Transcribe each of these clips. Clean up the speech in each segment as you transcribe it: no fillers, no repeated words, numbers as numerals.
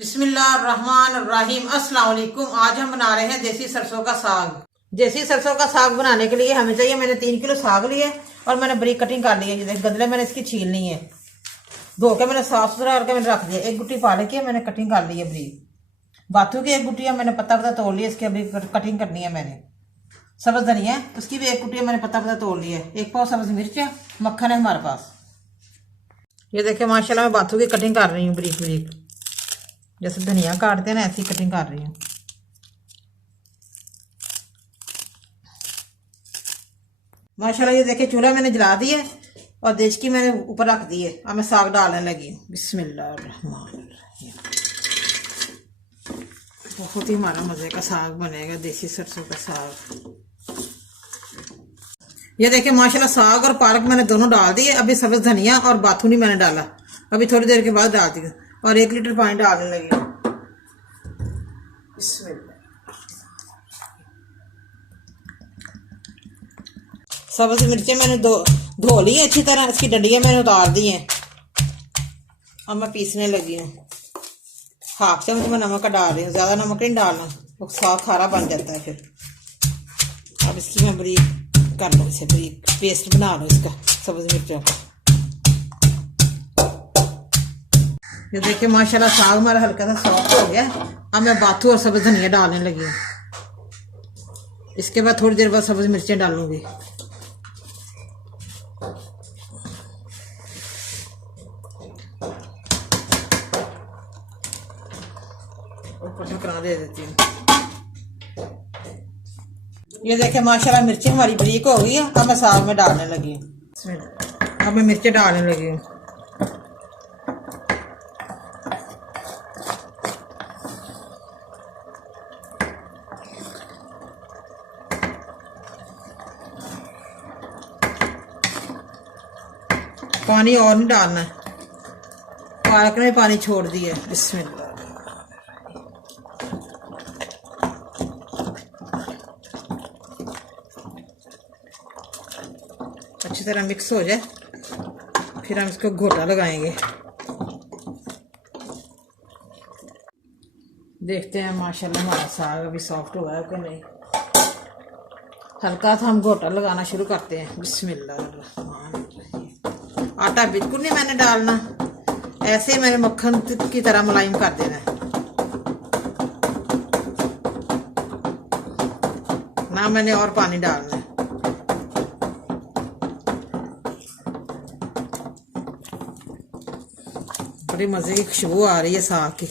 बिस्मिल्लाहिर्रहमानिर्रहीम। अस्सलाम वालेकुम। आज हम बना रहे हैं देसी सरसों का साग। देसी सरसों का साग बनाने के लिए हमें चाहिए, मैंने 3 किलो साग लिए और मैंने बरीक कटिंग कर ली है। ये गंदले मैंने इसकी छीलनी है, धो के मैंने साफ सुथरा करके मैंने रख दिया। एक गुट्टी पालक की मैंने कटिंग कर ली है बरीक। बाथू की एक गुट्टिया मैंने पत्ता पत्ता तोड़ लिया, इसकी अभी कटिंग करनी है मैंने। सब्ज धनिया उसकी भी एक गुट्टिया मैंने पत्ता पत्ता तोड़ लिया है। एक पाव सब्ज मिर्च है, मक्खन है हमारे पास। ये देखिए माशाल्लाह मैं बाथू की कटिंग कर रही हूँ बरीक बरीक, जैसे धनिया काटते हैं ना ऐसी कटिंग कर रही हूँ। माशाल्लाह ये देखिए चूल्हा मैंने जला दिया और देश की मैंने ऊपर रख दी है। अब मैं साग डालने लगी हूँ। बिस्मिल्लाहिर्रहमानिर्रहीम। बहुत ही हमारा मज़े का साग बनेगा, देसी सरसों का साग। ये देखिए माशाल्लाह साग और पालक मैंने दोनों डाल दिए। अभी सब्ज धनिया और बाथू नहीं मैंने डाला, अभी थोड़ी देर के बाद डाल दी और 1 लीटर पानी डालने लगी। सब्ज मिर्चें मैंने धो ली अच्छी तरह, इसकी डंडियां मैंने उतार दी हैं। अब मैं पीसने लगी हूँ। 1/2 चम्मच मैं नमक का डाल रही हूँ, ज़्यादा नमक नहीं डालना, वो साग खारा बन जाता है फिर। अब इसकी मैं बरीक कर लो, इसे बरीक पेस्ट बना लो इसका, सब्ज मिर्चों का। ये देखिए माशाल्लाह साग हमारा हल्का सा सॉफ्ट हो गया। अब मैं बाथू और सब्ज धनिया डालने लगी हूँ। इसके बाद थोड़ी देर बाद सब्ज मिर्चें डालूंगी। ऊपर ढकना दे देती हूँ। ये देखिए माशाल्लाह मिर्चें हमारी बरीक हो गई है। अब मैं साग में डालने लगी हूँ। अब मैं मिर्चें डालने लगी हूँ। पानी और नहीं डालना है, पालक ने पानी छोड़ दिया है। बिस्मिल्लाह। अच्छी तरह मिक्स हो जाए, फिर हम इसको घोटा लगाएंगे। देखते हैं माशाल्लाह हमारा साग अभी सॉफ्ट हुआ है कि नहीं। हल्का सा हम घोटा लगाना शुरू करते हैं। बिस्मिल्लाह। आटा बिल्कुल नहीं मैंने डालना, ऐसे ही मैंने मक्खन की तरह मुलायम कर देना है ना, मैंने और पानी डालना है। बड़ी मजे की खुशबू आ रही है साग की,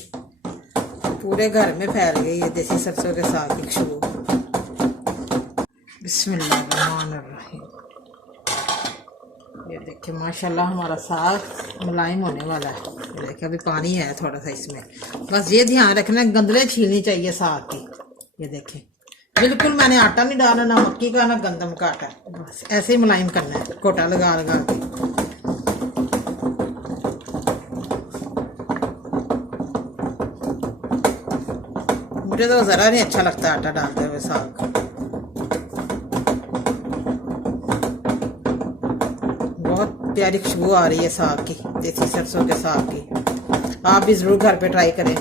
पूरे घर में फैल गई है देसी सरसों के साग की खुशबू। बिस्मिल्लाहिर्रहमानिर्रहीम। ये देखिए माशाल्लाह हमारा साग मुलायम होने वाला है। ये देखिए अभी पानी है थोड़ा सा इसमें, बस ये ध्यान रखना गंदले छीलनी चाहिए साग की। ये देखिए बिल्कुल मैंने आटा नहीं डाला, ना मक्की का ना गंदम का आटा, बस ऐसे ही मुलायम करना है घोटा लगा लगा के। मुझे तो ज़रा नहीं अच्छा लगता आटा डालते हुए साग। बहुत प्यारी खुशबू आ रही है साग की, देसी सरसों के साग की। आप भी ज़रूर घर पे ट्राई करें।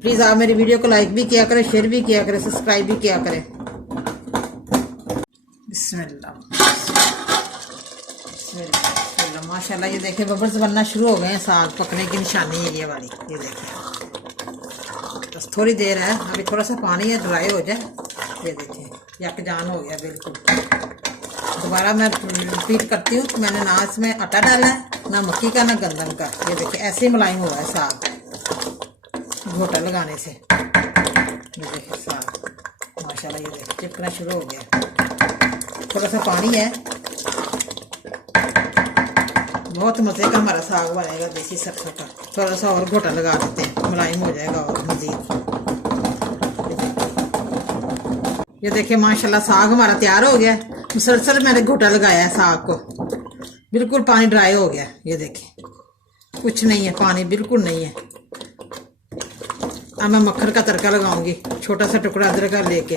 प्लीज़ आप मेरी वीडियो को लाइक भी किया करें, शेयर भी किया करें, सब्सक्राइब भी किया करें। बिस्मिल्लाह बिस्मिल्लाह। माशाल्लाह ये देखिए बबल्स बनना शुरू हो गए हैं, साग पकने की निशानी है ये वाली। ये देखिए बस थोड़ी देर है, अभी थोड़ा सा पानी है ड्राई हो जाए। ये देखिए यकजान हो गया बिल्कुल। दोबारा मैं रिपीट करती हूँ, मैंने ना इसमें आटा डाला है, ना मक्की का ना गंदम का। ये देखिए ऐसे ही मुलायम हुआ है साग घोटा लगाने से। ये देखिए साग माशाल्लाह ये देखिए चिपकना शुरू हो गया। थोड़ा सा पानी है, बहुत मजे का हमारा साग बनेगा देसी सरसों का। थोड़ा सा और घोटा लगा देते हैं, मुलायम हो जाएगा और मजीद। ये देखिए माशाल्लाह साग हमारा तैयार हो गया। मुसलसल मैंने घोटा लगाया है साग को, बिल्कुल पानी ड्राई हो गया। ये देखिए कुछ नहीं है, पानी बिल्कुल नहीं है। अब मैं मक्खन का तड़का लगाऊंगी, छोटा सा टुकड़ा अदरक का लेके।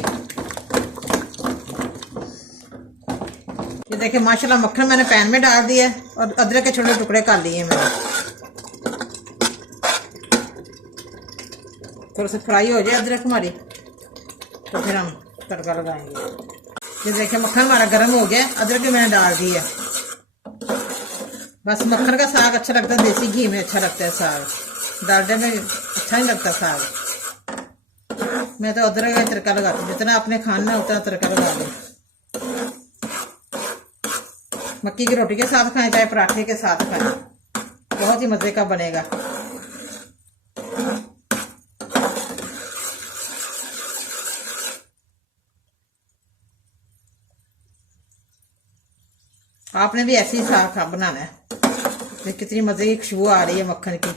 ये देखिए माशाल्लाह मक्खन मैंने पैन में डाल दिया और अदरक के छोटे टुकड़े कर लिए मैंने। थोड़ा सा फ्राई हो जाए अदरक हमारी, तो फिर हम तड़का लगाएंगे। ये देखिए मक्खन हमारा गर्म हो गया, अदरक भी मैंने डाल दी है। बस मक्खन का साग अच्छा लगता है, देसी घी में अच्छा लगता है साग, डालडे में अच्छा नहीं लगता साग। मैं तो अदरक का तड़का लगाती हूँ, जितना आपने खाना उतना तड़का लगा दो। मक्की की रोटी के साथ खाएं चाहे पराठे के साथ खाएं, बहुत ही मजे का बनेगा। आपने भी ऐसे ही साग बनाना है। कितनी मजे की खुशबू आ रही है मक्खन की।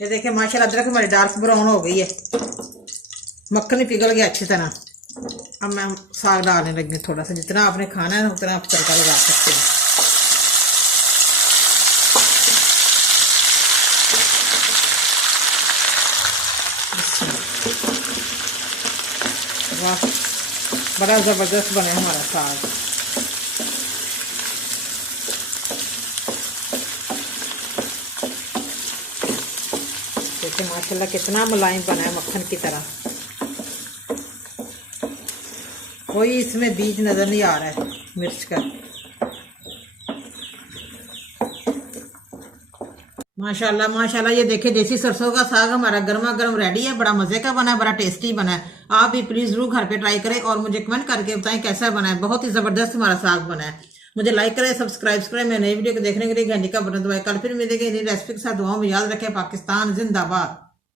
ये देखिए माशाल्लाह अदरक हमारी डार्क ब्राउन हो गई है, मक्खन भी पिघल गया अच्छी तरह। अब मैं साग डालने लगी थोड़ा सा, जितना आपने खाना है उतना आप तड़का लगा सकते हैं। वाह बड़ा जबरदस्त बने हमारा साग। देखिए माशाल्लाह कितना मुलायम बना है मक्खन की तरह, कोई इसमें बीज नजर नहीं आ रहा है मिर्च का। माशाल्लाह माशाल्लाह। ये देखिए देसी सरसों का साग हमारा गर्मा गर्म रेडी है, बड़ा मजे का बना है, बड़ा टेस्टी बना है। आप भी प्लीज जरूर घर पे ट्राई करें और मुझे कमेंट करके बताएं कैसा बना है। बहुत ही जबरदस्त हमारा साग बना है। मुझे लाइक करें, सब्सक्राइब करें, मेरे नई वीडियो को देखने के लिए घंटी का बटन दबाएं। कल फिर मिलेंगे नई रेसिपी के साथ। दुआओं में याद रखें। पाकिस्तान जिंदाबाद।